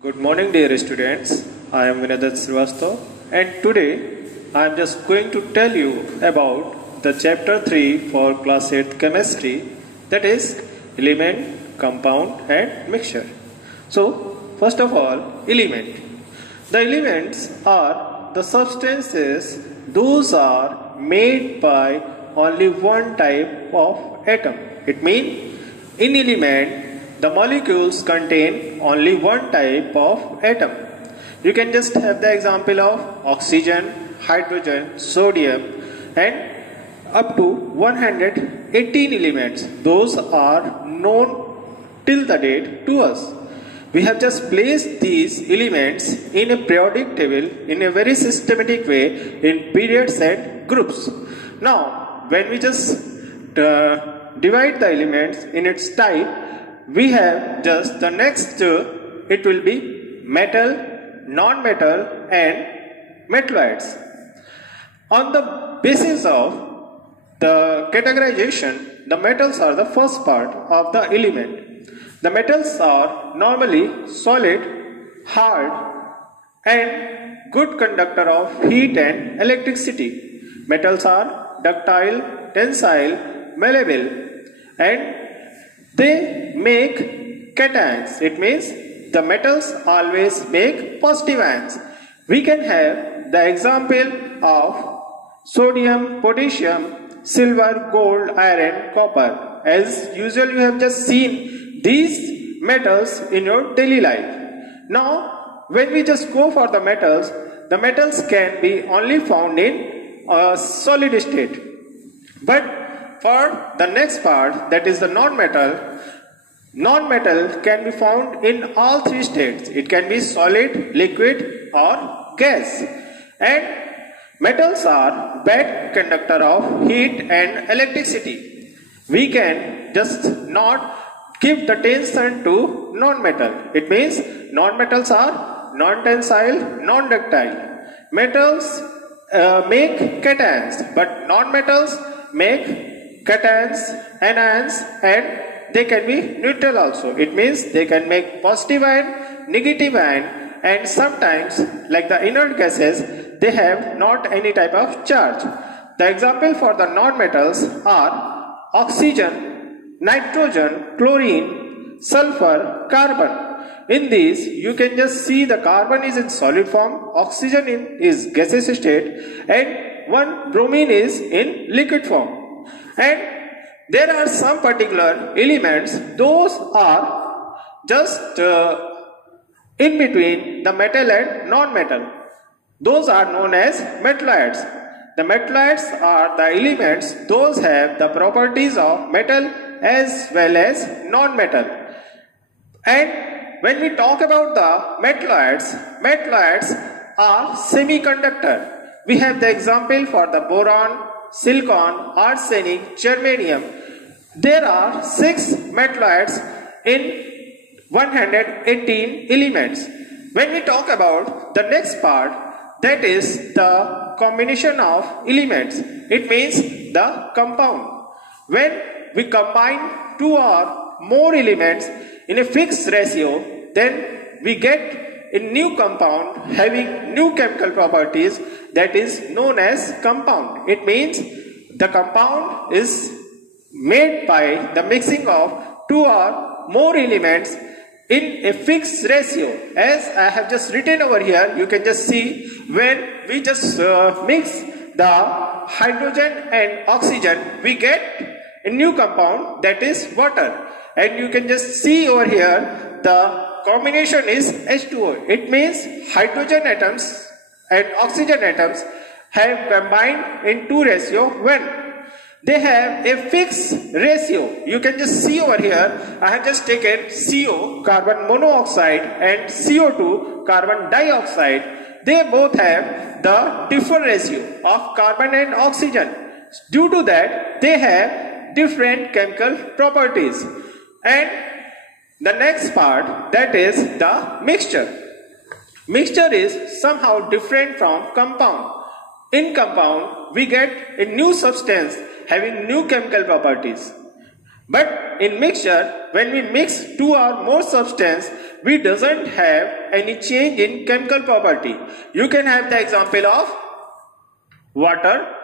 Good morning, dear students. I am Vinadat Srivastav, and today I am just going to tell you about the chapter 3 for class 8th chemistry, that is element, compound and mixture. So, first of all, element. The elements are the substances those are made by only one type of atom. It means in element the molecules contain only one type of atom. You can just have the example of oxygen, hydrogen, sodium and up to 118 elements. Those are known till the date to us. We have just placed these elements in a periodic table in a very systematic way in periods and groups. Now, when we just divide the elements in its type, we have just the next, it will be metal, non-metal and metalloids. On the basis of the categorization, the metals are the first part of the element. The metals are normally solid, hard and good conductor of heat and electricity. Metals are ductile, tensile, malleable and they make cations. It means the metals always make positive ions. We can have the example of sodium, potassium, silver, gold, iron, copper. As usual, you have just seen these metals in your daily life. Now, when we just go for the metals can be only found in a solid state. But for the next part, that is the non-metal can be found in all three states. It can be solid, liquid or gas. And metals are bad conductor of heat and electricity. We can just not give the attention to non-metal. It means non-metals are non-tensile, non-ductile. Metals make cations, but non-metals make cations, anions and they can be neutral also. It means they can make positive ion, negative ion and sometimes like the inert gases they have not any type of charge. The example for the non-metals are oxygen, nitrogen, chlorine, sulfur, carbon. In these you can just see the carbon is in solid form, oxygen is gaseous state and one bromine is in liquid form. And there are some particular elements, those are just in between the metal and non-metal. Those are known as metalloids. The metalloids are the elements, those have the properties of metal as well as non-metal. And when we talk about the metalloids are semiconductor. We have the example for the boron, silicon, arsenic, germanium. There are 6 metalloids in 118 elements. When we talk about the next part, that is the combination of elements. It means the compound. When we combine 2 or more elements in a fixed ratio, then we get a new compound having new chemical properties, that is known as compound. It means the compound is made by the mixing of 2 or more elements in a fixed ratio. As I have just written over here, you can just see when we just mix the hydrogen and oxygen, we get a new compound, that is water. And you can just see over here the combination is H2O. It means hydrogen atoms and oxygen atoms have combined in 2 ratio when they have a fixed ratio. You can just see over here, I have just taken CO, carbon monoxide and CO2, carbon dioxide. They both have the different ratio of carbon and oxygen. Due to that, they have different chemical properties. And the next part, that is the mixture. Mixture is somehow different from compound. In compound, we get a new substance having new chemical properties. But in mixture, when we mix 2 or more substance, we doesn't have any change in chemical property. You can have the example of water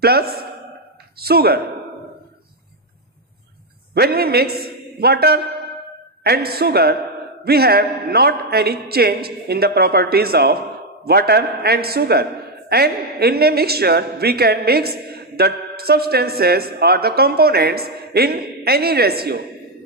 plus sugar. When we mix water and sugar, we have not any change in the properties of water and sugar. And in a mixture, we can mix the substances or the components in any ratio.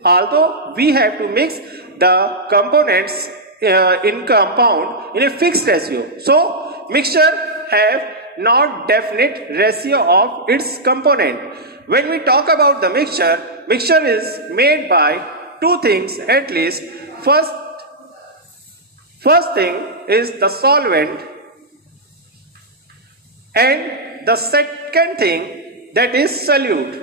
Although we have to mix the components in compound in a fixed ratio. So, mixture have not definite ratio of its component. When we talk about the mixture, mixture is made by two things at least. First thing is the solvent, and the second thing, that is solute.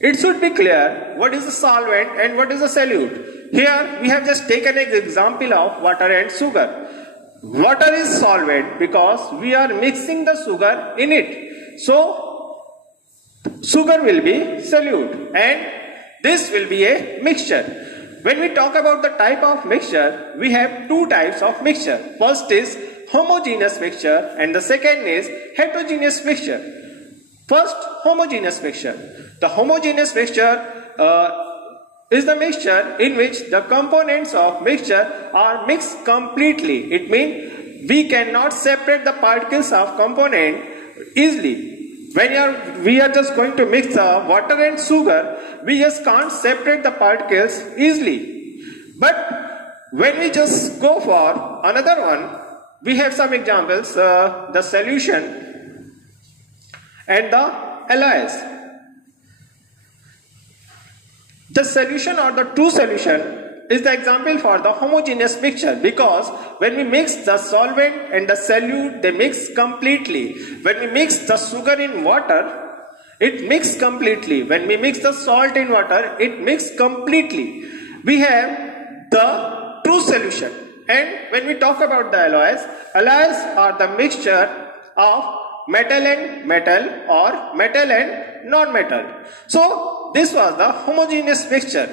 It should be clear what is the solvent and what is the solute. Here we have just taken an example of water and sugar. Water is solvent because we are mixing the sugar in it. So sugar will be solute and this will be a mixture. When we talk about the type of mixture, we have two types of mixture. First is homogeneous mixture and the second is heterogeneous mixture. First, homogeneous mixture. The homogeneous mixture is the mixture in which the components of mixture are mixed completely. It means we cannot separate the particles of component easily. When we are just going to mix water and sugar, we just can't separate the particles easily. But when we just go for another one, we have some examples, the solution and the alloys. The solution or the true solution is the example for the homogeneous mixture, because when we mix the solvent and the solute, they mix completely. When we mix the sugar in water, it mixes completely. When we mix the salt in water, it mixes completely. We have the true solution. And when we talk about the alloys are the mixture of metal and metal or metal and non-metal. So this was the homogeneous mixture.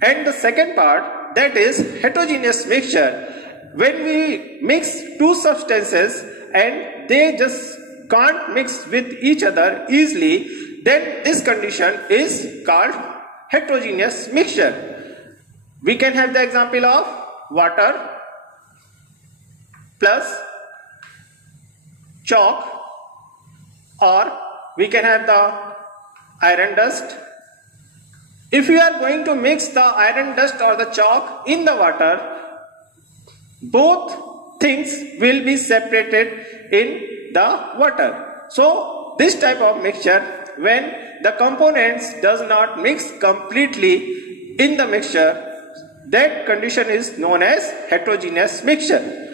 And the second part, that is heterogeneous mixture. When we mix two substances and they just can't mix with each other easily, then this condition is called heterogeneous mixture. We can have the example of water plus chalk, or we can have the iron dust. If we are going to mix the iron dust or the chalk in the water, both things will be separated in the water. So this type of mixture, when the components does not mix completely in the mixture, that condition is known as heterogeneous mixture.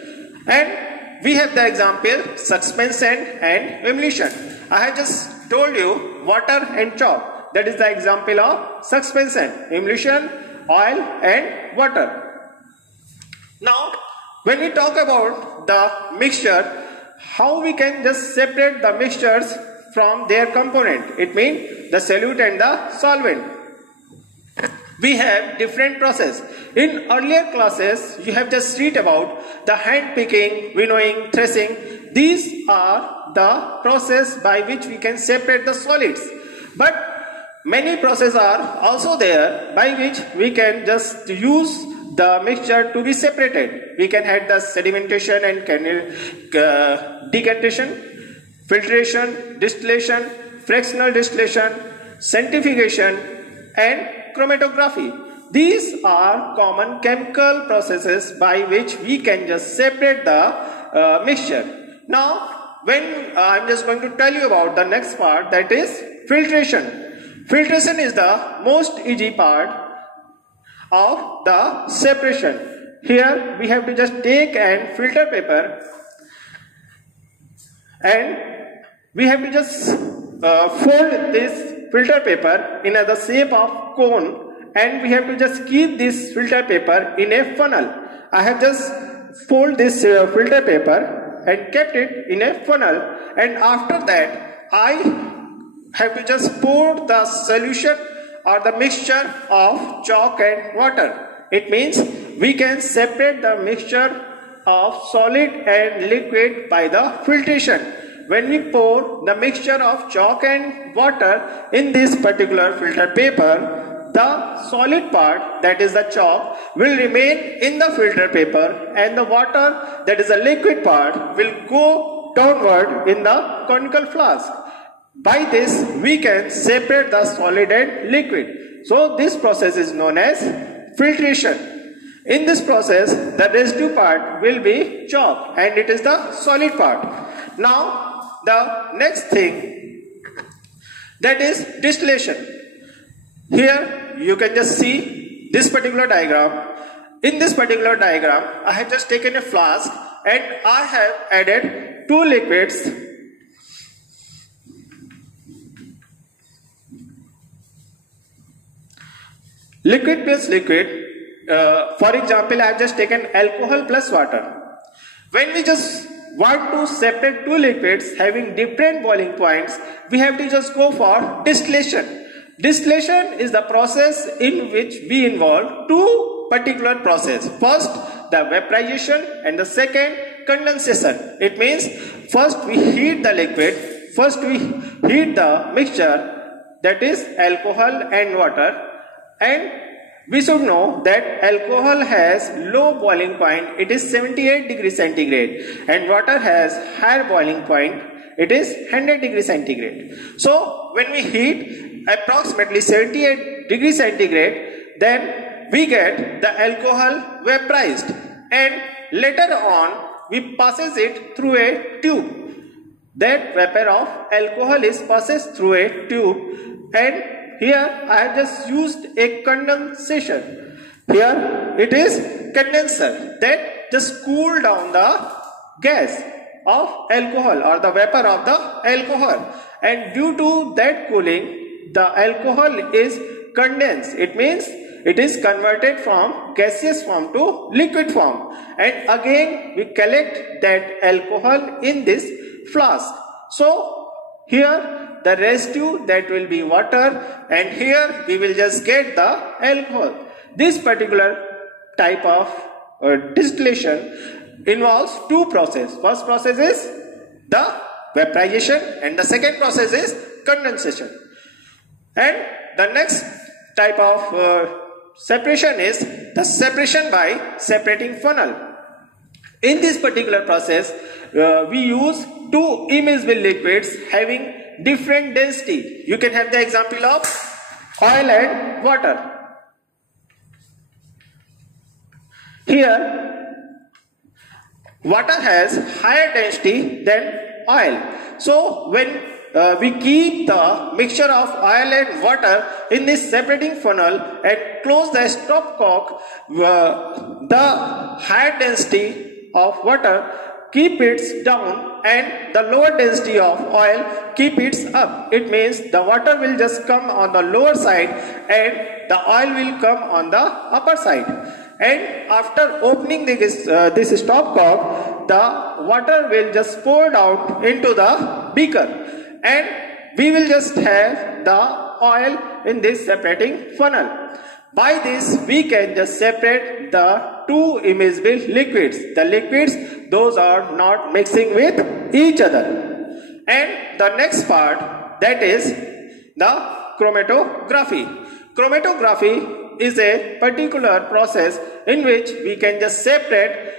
And we have the example suspension and emulsion. I have just told you water and chalk. That is the example of suspension, emulsion, oil and water. Now, when we talk about the mixture, how we can just separate the mixtures from their component? It means the solute and the solvent. We have different process. In earlier classes, you have just read about the hand picking, winnowing, threshing. These are the process by which we can separate the solids. But many processes are also there by which we can just use the mixture to be separated. We can have the sedimentation and decantation, filtration, distillation, fractional distillation, centrifugation and chromatography. These are common chemical processes by which we can just separate the mixture. Now, when I am just going to tell you about the next part, that is filtration. Filtration is the most easy part of the separation. Here we have to just take and filter paper and we have to just fold this filter paper in the shape of cone, and we have to just keep this filter paper in a funnel. I have just fold this filter paper and kept it in a funnel, and after that I have to just pour the solution or the mixture of chalk and water. It means we can separate the mixture of solid and liquid by the filtration. When we pour the mixture of chalk and water in this particular filter paper, the solid part, that is the chalk, will remain in the filter paper, and the water, that is the liquid part, will go downward in the conical flask. By this we can separate the solid and liquid. So this process is known as filtration. In this process, the residue part will be chalk and it is the solid part. Now the next thing, that is distillation. Here you can just see this particular diagram. In this particular diagram, I have just taken a flask and I have added two liquids. Liquid plus liquid. For example, I have just taken alcohol plus water. When we just want to separate two liquids having different boiling points, we have to just go for distillation. Distillation is the process in which we involve two particular processes. First, the vaporization, and the second, condensation. It means first we heat the liquid, first we heat the mixture, that is alcohol and water, and we should know that alcohol has low boiling point, it is 78 degrees centigrade, and water has higher boiling point, it is 100 degrees centigrade. So when we heat approximately 78 degrees centigrade, then we get the alcohol vaporized, and later on we passes it through a tube. That vapor of alcohol is passes through a tube, and here I have just used a condensation. Here it is condenser that just cool down the gas of alcohol or the vapor of the alcohol, and due to that cooling the alcohol is condensed. It means it is converted from gaseous form to liquid form, and again we collect that alcohol in this flask. So here the residue, that will be water, and here we will just get the alcohol. This particular type of distillation involves two processes. First process is the vaporization and the second process is condensation. And the next type of separation is the separation by separating funnel. In this particular process, we use two immiscible liquids having different density. You can have the example of oil and water. Here, water has higher density than oil. So when we keep the mixture of oil and water in this separating funnel and close the stopcock, the higher density of water keep it down and the lower density of oil keep it up. It means the water will just come on the lower side and the oil will come on the upper side. And after opening this stopcock, the water will just pour out into the beaker, and we will just have the oil in this separating funnel. By this we can just separate the two immiscible liquids. The liquids, those are not mixing with each other. And the next part, that is the chromatography. Chromatography is a particular process in which we can just separate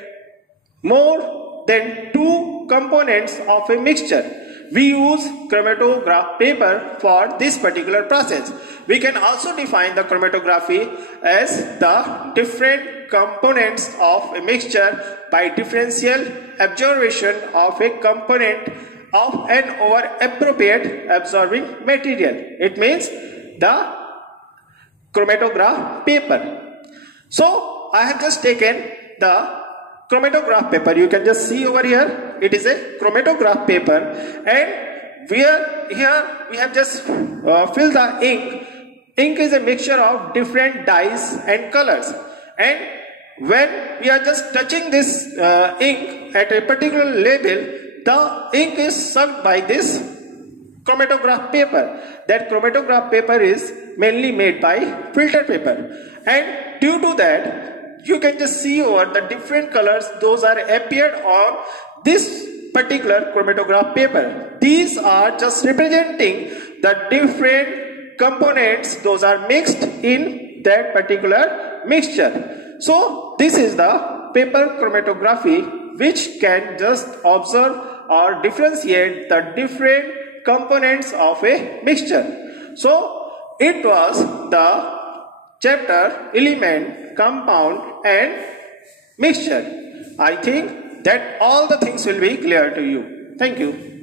more than two components of a mixture. We use chromatograph paper for this particular process. We can also define the chromatography as the different components of a mixture by differential observation of a component of an over appropriate absorbing material. It means the chromatograph paper. So I have just taken the chromatograph paper. You can just see over here, it is a chromatograph paper, and here we have just filled the ink. Ink is a mixture of different dyes and colors, and when we are just touching this ink at a particular level, the ink is sucked by this chromatograph paper. That chromatograph paper is mainly made by filter paper, and due to that you can just see over the different colors those are appeared on this particular chromatograph paper. These are just representing the different components those are mixed in that particular mixture. So this is the paper chromatography, which can just observe or differentiate the different components of a mixture. So it was the chapter element, compound and mixture. I think that all the things will be clear to you. Thank you.